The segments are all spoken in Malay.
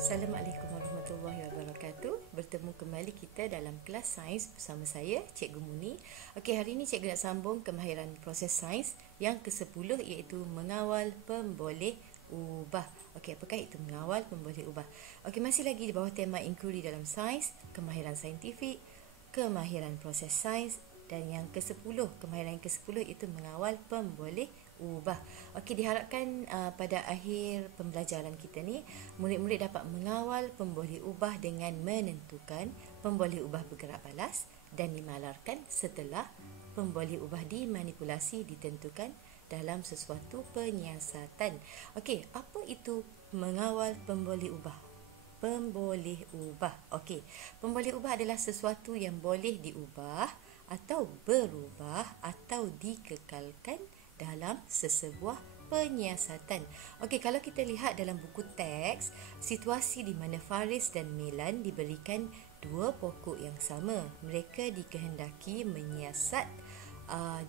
Assalamualaikum warahmatullahi wabarakatuh. Bertemu kembali kita dalam kelas sains bersama saya, Cikgu Muni. Okey, hari ini Cikgu nak sambung kemahiran proses sains yang ke-10 iaitu mengawal pemboleh ubah. Okey, apakah itu mengawal pemboleh ubah? Okey, masih lagi di bawah tema inquiry dalam sains, kemahiran saintifik, kemahiran proses sains dan yang ke-10, kemahiran yang ke-10 itu mengawal pemboleh ubah. Okey, diharapkan pada akhir pembelajaran kita ni murid-murid dapat mengawal pemboleh ubah dengan menentukan pemboleh ubah bergerak balas dan dimalarkan setelah pemboleh ubah dimanipulasi ditentukan dalam sesuatu penyiasatan. Okey, apa itu mengawal pemboleh ubah? Pemboleh ubah. Okey, pemboleh ubah adalah sesuatu yang boleh diubah atau berubah atau dikekalkan dalam sesebuah penyiasatan. Okey, kalau kita lihat dalam buku teks, situasi di mana Faris dan Melan diberikan dua pokok yang sama. Mereka dikehendaki menyiasat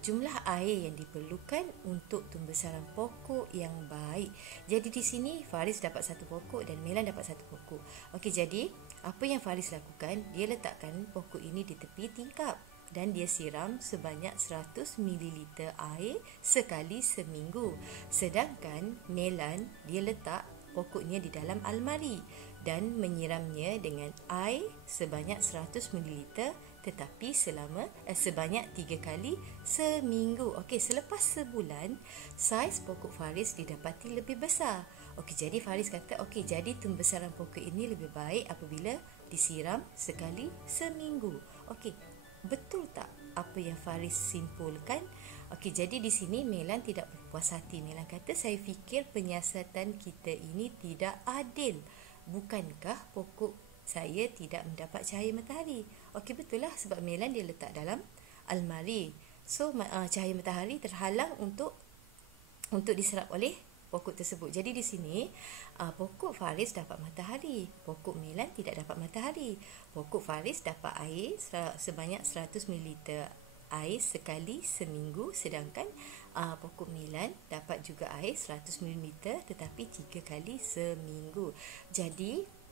jumlah air yang diperlukan untuk pembesaran pokok yang baik. Jadi di sini Faris dapat satu pokok dan Melan dapat satu pokok. Okey, jadi apa yang Faris lakukan? Dia letakkan pokok ini di tepi tingkap dan dia siram sebanyak 100 ml air sekali seminggu. Sedangkan Melan, dia letak pokoknya di dalam almari dan menyiramnya dengan air sebanyak 100 ml tetapi sebanyak 3 kali seminggu. Okey, selepas sebulan, saiz pokok Faris didapati lebih besar. Okey, jadi Faris kata, okey, jadi pembesaran pokok ini lebih baik apabila disiram sekali seminggu. Okey, betul tak apa yang Faris simpulkan? Okey, jadi di sini Melan tidak berpuas hati. Melan kata, saya fikir penyiasatan kita ini tidak adil. Bukankah pokok saya tidak mendapat cahaya matahari? Okey, betul lah, sebab Melan dia letak dalam almari. So, cahaya matahari terhalang untuk diserap oleh pokok tersebut. Jadi di sini pokok Faris dapat matahari, pokok Melan tidak dapat matahari. Pokok Faris dapat air sebanyak 100 ml air sekali seminggu, sedangkan pokok Melan dapat juga air 100 ml tetapi 3 kali seminggu. Jadi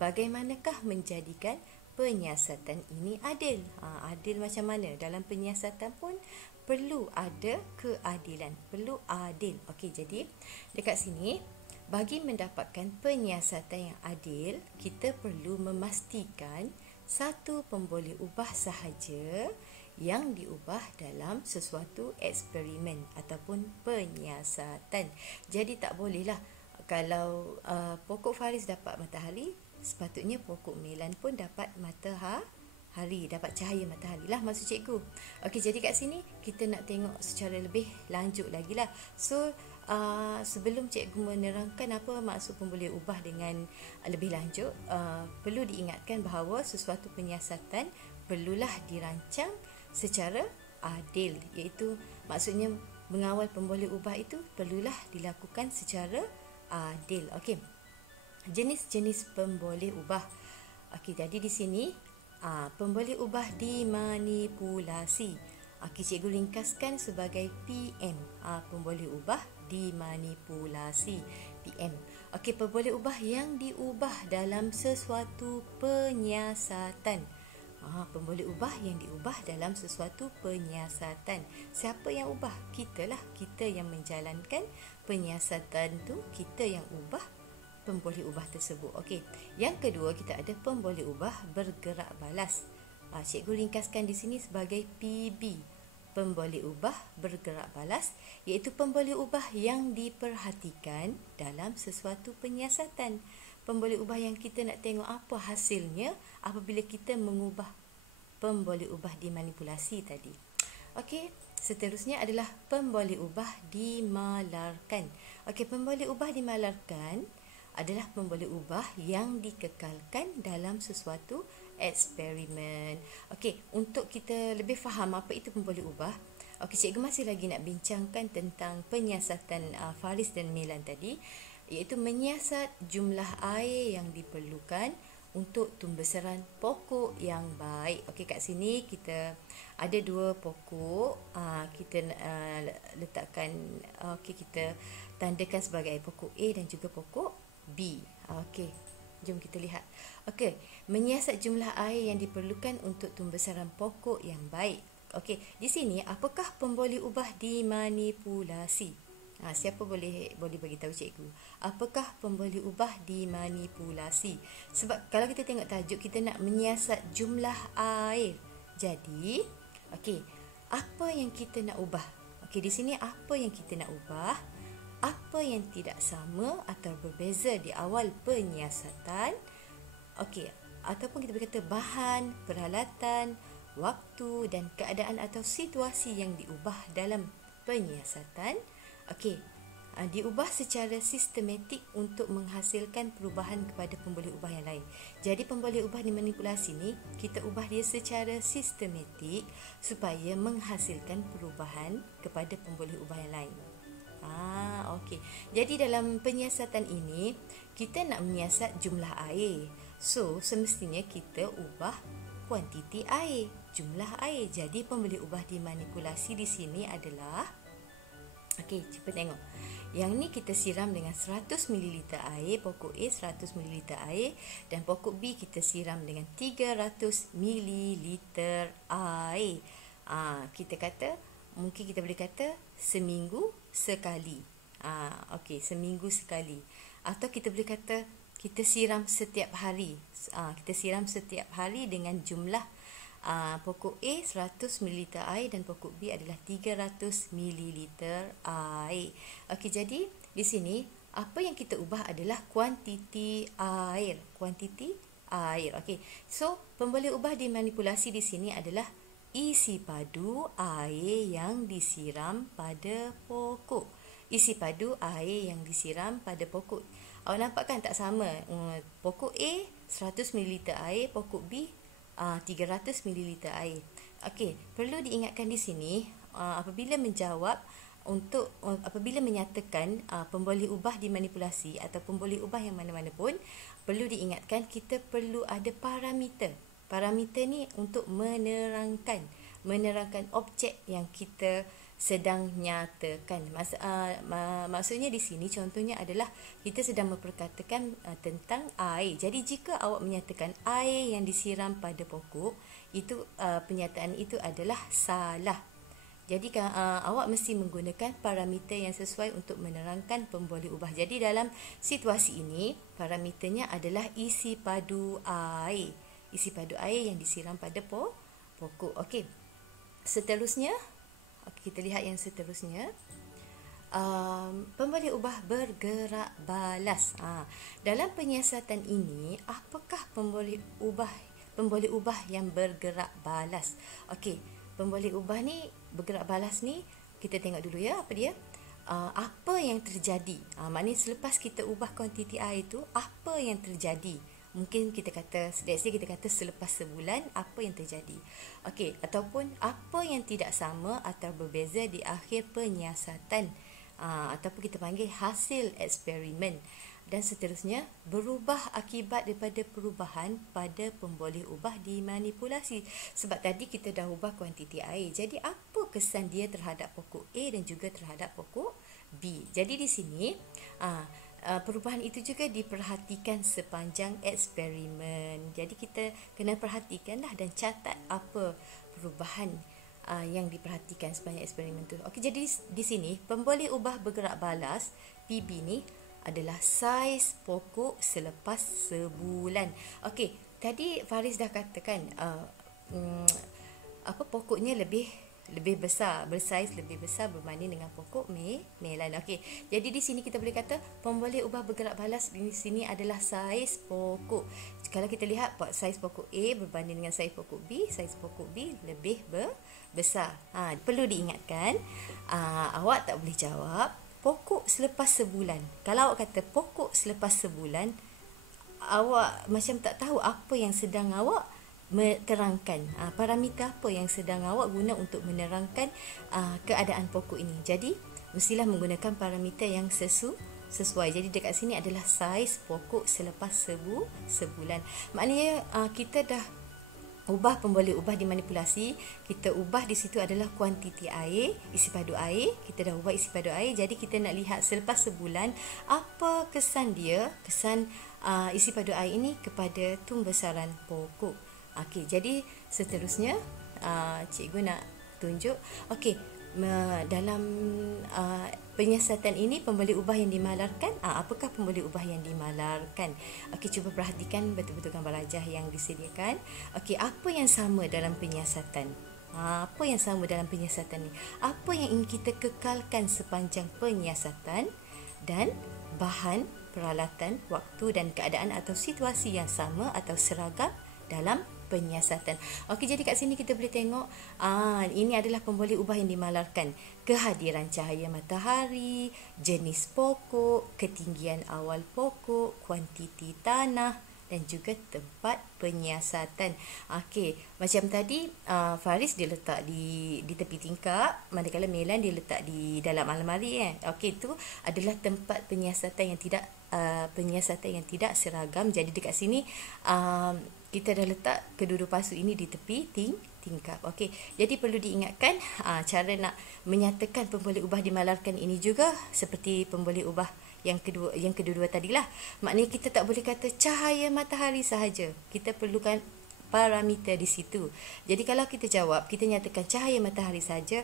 bagaimanakah menjadikan penyiasatan ini adil? Adil macam mana? Dalam penyiasatan pun perlu ada keadilan, perlu adil. Okey, jadi dekat sini, bagi mendapatkan penyiasatan yang adil, kita perlu memastikan satu pemboleh ubah sahaja yang diubah dalam sesuatu eksperimen ataupun penyiasatan. Jadi tak bolehlah kalau pokok Faris dapat matahari, sepatutnya pokok Melan pun dapat matahari, dapat cahaya matahari lah maksud cikgu. Okey, jadi kat sini kita nak tengok secara lebih lanjut lagi lah. So sebelum cikgu menerangkan apa maksud pemboleh ubah dengan lebih lanjut, perlu diingatkan bahawa sesuatu penyiasatan perlulah dirancang secara adil, iaitu maksudnya mengawal pemboleh ubah itu perlulah dilakukan secara adil. Okey, jenis-jenis pemboleh ubah. Okey, jadi di sini pemboleh ubah dimanipulasi. Okey, cikgu ringkaskan sebagai PM. Pemboleh ubah dimanipulasi, PM. Okey, pemboleh ubah yang diubah dalam sesuatu penyiasatan. Pemboleh ubah yang diubah dalam sesuatu penyiasatan. Siapa yang ubah? Kita lah. Kita yang menjalankan penyiasatan tu, kita yang ubah pemboleh ubah tersebut. Okey, yang kedua kita ada pemboleh ubah bergerak balas. Cikgu ringkaskan di sini sebagai PB. Pemboleh ubah bergerak balas iaitu pemboleh ubah yang diperhatikan dalam sesuatu penyiasatan. Pemboleh ubah yang kita nak tengok apa hasilnya apabila kita mengubah pemboleh ubah dimanipulasi tadi. Okey, seterusnya adalah pemboleh ubah dimalarkan. Okey, pemboleh ubah dimalarkan adalah pemboleh ubah yang dikekalkan dalam sesuatu eksperimen. Okey, untuk kita lebih faham apa itu pemboleh ubah, okey, cikgu masih lagi nak bincangkan tentang penyiasatan Faris dan Melan tadi, iaitu menyiasat jumlah air yang diperlukan untuk tumbesaran pokok yang baik. Okey, kat sini kita ada dua pokok, kita letakkan, okey, kita tandakan sebagai pokok A dan juga pokok B. Okey, jom kita lihat. Okey, menyiasat jumlah air yang diperlukan untuk pembesaran pokok yang baik. Okey, di sini apakah pemboleh ubah dimanipulasi? Siapa boleh bagi tahu cikgu? Apakah pemboleh ubah dimanipulasi? Sebab kalau kita tengok tajuk, kita nak menyiasat jumlah air. Jadi, okey, apa yang kita nak ubah? Okey, di sini apa yang kita nak ubah? Apa yang tidak sama atau berbeza di awal penyiasatan? Okey, ataupun kita berkata bahan, peralatan, waktu dan keadaan atau situasi yang diubah dalam penyiasatan. Okey, diubah secara sistematik untuk menghasilkan perubahan kepada pemboleh ubah yang lain. Jadi pemboleh ubah dimanipulasi ni kita ubah dia secara sistematik supaya menghasilkan perubahan kepada pemboleh ubah yang lain. Okey. Jadi dalam penyiasatan ini kita nak menyiasat jumlah air. So semestinya kita ubah kuantiti air, jumlah air. Jadi pemboleh ubah dimanipulasi di sini adalah, okey, cuba tengok. Yang ni kita siram dengan 100 ml air, pokok A 100 ml air dan pokok B kita siram dengan 300 ml air. Kita kata, mungkin kita boleh kata seminggu sekali. Okey, seminggu sekali. Atau kita boleh kata kita siram setiap hari. Kita siram setiap hari dengan jumlah pokok A 100 ml air dan pokok B adalah 300 ml air. Okey, jadi di sini apa yang kita ubah adalah kuantiti air. Kuantiti air. Okey. So, pemboleh ubah dimanipulasi di sini adalah isi padu air yang disiram pada pokok. Isi padu air yang disiram pada pokok. Awak nampak kan tak sama? Pokok A 100 ml air, pokok B 300 ml air. Okey, perlu diingatkan di sini apabila menyatakan pemboleh ubah dimanipulasi atau pemboleh ubah yang mana-mana pun, perlu diingatkan kita perlu ada parameter. Parameter ni untuk menerangkan objek yang kita sedang nyatakan. Maksudnya di sini contohnya adalah kita sedang memperkatakan tentang air. Jadi jika awak menyatakan air yang disiram pada pokok, itu penyataan itu adalah salah. Jadi awak mesti menggunakan parameter yang sesuai untuk menerangkan pemboleh ubah. Jadi dalam situasi ini parameternya adalah isi padu air. Isi padu air yang disiram pada pokok. Okey. Seterusnya, kita lihat yang seterusnya. Pemboleh ubah bergerak balas. Dalam penyiasatan ini, apakah pemboleh ubah yang bergerak balas? Okey, pemboleh ubah ni bergerak balas ni kita tengok dulu ya, apa dia? Apa yang terjadi? Maknanya selepas kita ubah kuantiti air tu, apa yang terjadi? Mungkin kita kata, kita kata selepas sebulan, apa yang terjadi? Okey, ataupun apa yang tidak sama atau berbeza di akhir penyiasatan, ataupun kita panggil hasil eksperimen. Dan seterusnya, berubah akibat daripada perubahan pada pemboleh ubah dimanipulasi. Sebab tadi kita dah ubah kuantiti air. Jadi apa kesan dia terhadap pokok A dan juga terhadap pokok B? Jadi di sini perubahan itu juga diperhatikan sepanjang eksperimen. Jadi kita kena perhatikanlah dan catat apa perubahan yang diperhatikan sepanjang eksperimen tu. Okey, jadi di sini pemboleh ubah bergerak balas PB ni adalah saiz pokok selepas sebulan. Okey, tadi Faris dah katakan pokoknya lebih besar, bersaiz lebih besar berbanding dengan pokok melon. Okey, jadi di sini kita boleh kata pemboleh ubah bergerak balas di sini adalah saiz pokok. Kalau kita lihat saiz pokok A berbanding dengan saiz pokok B, saiz pokok B lebih besar. Perlu diingatkan, awak tak boleh jawab pokok selepas sebulan. Kalau awak kata pokok selepas sebulan, awak macam tak tahu apa yang sedang awak menerangkan, parameter apa yang sedang awak guna untuk menerangkan keadaan pokok ini. Jadi mestilah menggunakan parameter yang sesuai. Jadi dekat sini adalah saiz pokok selepas sebulan. Maknanya kita dah ubah pemboleh ubah dimanipulasi. Kita ubah di situ adalah kuantiti air, isi padu air. Kita dah ubah isi padu air. Jadi kita nak lihat selepas sebulan apa kesan dia, kesan isi padu air ini kepada tumbesaran pokok. Okey, jadi seterusnya cikgu nak tunjuk. Okey, dalam penyiasatan ini pembeli ubah yang dimalarkan, apakah pembeli ubah yang dimalarkan? Okey, cuba perhatikan betul-betul gambar rajah yang disediakan. Okey, apa yang sama dalam penyiasatan? Apa yang sama dalam penyiasatan ni? Apa yang ingin kita kekalkan sepanjang penyiasatan? Dan bahan, peralatan, waktu dan keadaan atau situasi yang sama atau seragam dalam penyiasatan. Okey, jadi kat sini kita boleh tengok ini adalah pemboli ubah yang dimalarkan. Kehadiran cahaya matahari, jenis pokok, ketinggian awal pokok, kuantiti tanah dan juga tempat penyiasatan. Okey, macam tadi Faris dia letak di tepi tingkap, manakala Melan dia letak di dalam almari Okey, itu adalah tempat penyiasatan yang tidak seragam. Jadi dekat sini kita dah letak kedua-dua pasu ini di tepi tingkap. Okey, jadi perlu diingatkan cara nak menyatakan pemboli ubah dimalarkan ini juga seperti pemboli ubah yang kedua-dua tadilah. Maknanya kita tak boleh kata cahaya matahari sahaja. Kita perlukan parameter di situ. Jadi kalau kita jawab, kita nyatakan cahaya matahari saja,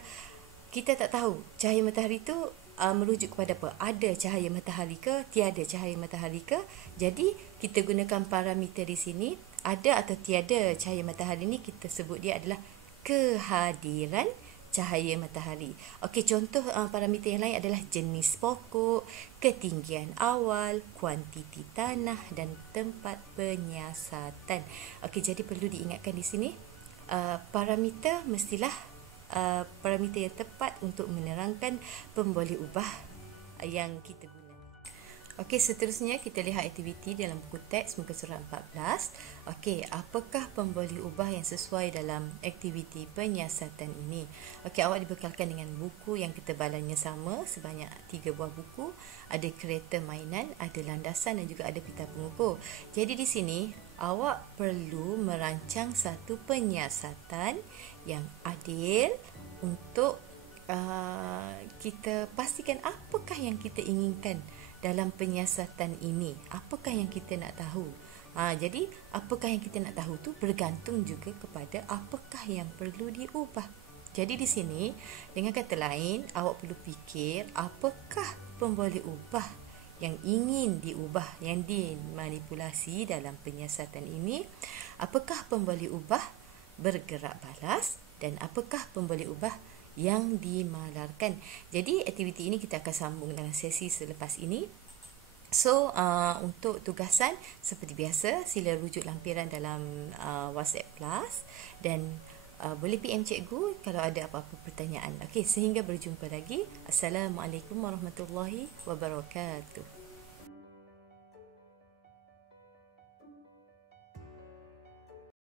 kita tak tahu cahaya matahari itu merujuk kepada apa? Ada cahaya matahari ke? Tiada cahaya matahari ke? Jadi kita gunakan parameter di sini. Ada atau tiada cahaya matahari ni kita sebut dia adalah kehadiran cahaya matahari. Okey, contoh parameter yang lain adalah jenis pokok, ketinggian awal, kuantiti tanah dan tempat penyiasatan. Okey, jadi perlu diingatkan di sini parameter mestilah parameter yang tepat untuk menerangkan pemboli ubah yang kita guna. Okey, seterusnya kita lihat aktiviti dalam buku teks muka surat 14. Okey, apakah pemboli ubah yang sesuai dalam aktiviti penyiasatan ini? Okey, awak dibekalkan dengan buku yang ketebalannya sama sebanyak 3 buah buku, ada kereta mainan, ada landasan dan juga ada pita pengukur. Jadi di sini awak perlu merancang satu penyiasatan yang adil untuk kita pastikan apakah yang kita inginkan dalam penyiasatan ini. Apakah yang kita nak tahu? Jadi apakah yang kita nak tahu tu bergantung juga kepada apakah yang perlu diubah. Jadi di sini dengan kata lain awak perlu fikir apakah pemboli ubah yang ingin diubah, yang dimanipulasi dalam penyiasatan ini. Apakah pemboli ubah bergerak balas dan apakah pemboli ubah yang dimalarkan. Jadi aktiviti ini kita akan sambung dengan sesi selepas ini. So untuk tugasan seperti biasa sila rujuk lampiran dalam WhatsApp Plus dan boleh PM cikgu kalau ada apa-apa pertanyaan. Okey, sehingga berjumpa lagi. Assalamualaikum warahmatullahi wabarakatuh.